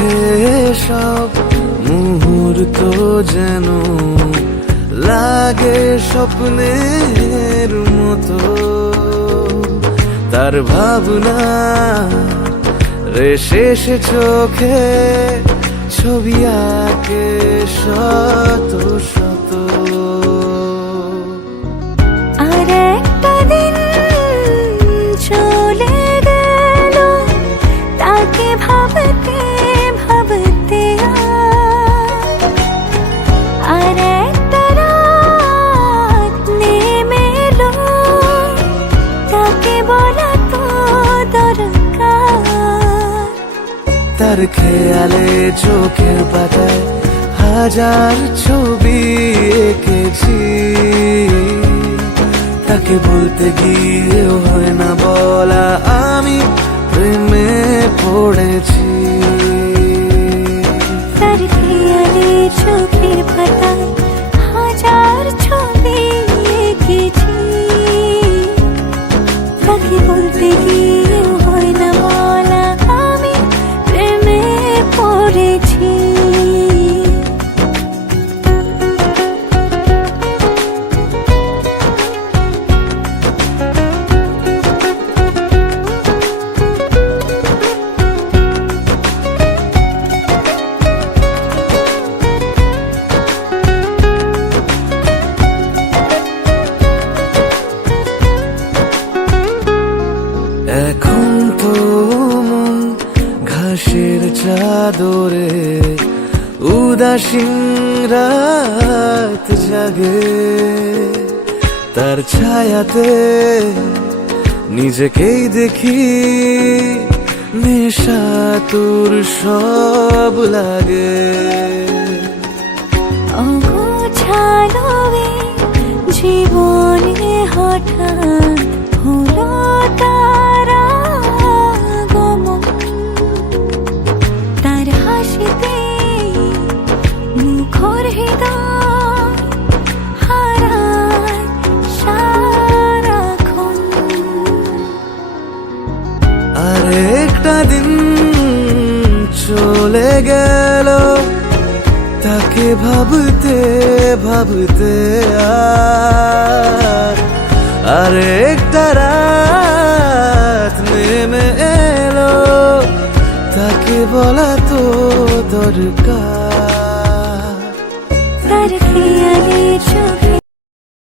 চোখে সব মুহূর্ত যেন লাগে স্বপ্নের মতো। তার ভাবনা রে শেষ চোখে ছবি আঁকে শত শত। আর একটা দিন চলে গেল তাকে ভাবতে ভাবতে, আর একটা রাত নেমে এলো তাকে বলা তো দরকার। তার খেয়ালে চোখের পাতায় হাজার ছবি এঁকেছি, তাকে বলতে গিয়েও হয় না বলা আমি প্রেমে পড়েছি। তার খেয়ালে চোখের পাতায় হাজার ছবি এঁকেছি, তাকে বলতে গিয়েও হয় না বলা আমি প্রেমে পড়েছি। এখন তো মন ঘাসের চাদরে উদাসীন রাত জাগে, তার ছায়াতে নিজেকেই দেখি নেশা তোর সব লাগে। অগোছালো জীবনে হঠাৎ হলো তার আগমন, তার হাসিতে মুখর হৃদয় হারায় সারাক্ষণ। আর একটা দিন চলে গেল তাকে ভাবতে ভাবতে, আর একটা রাত নেমে এলো তাকে বলা তো দরকার। তার খেয়ালে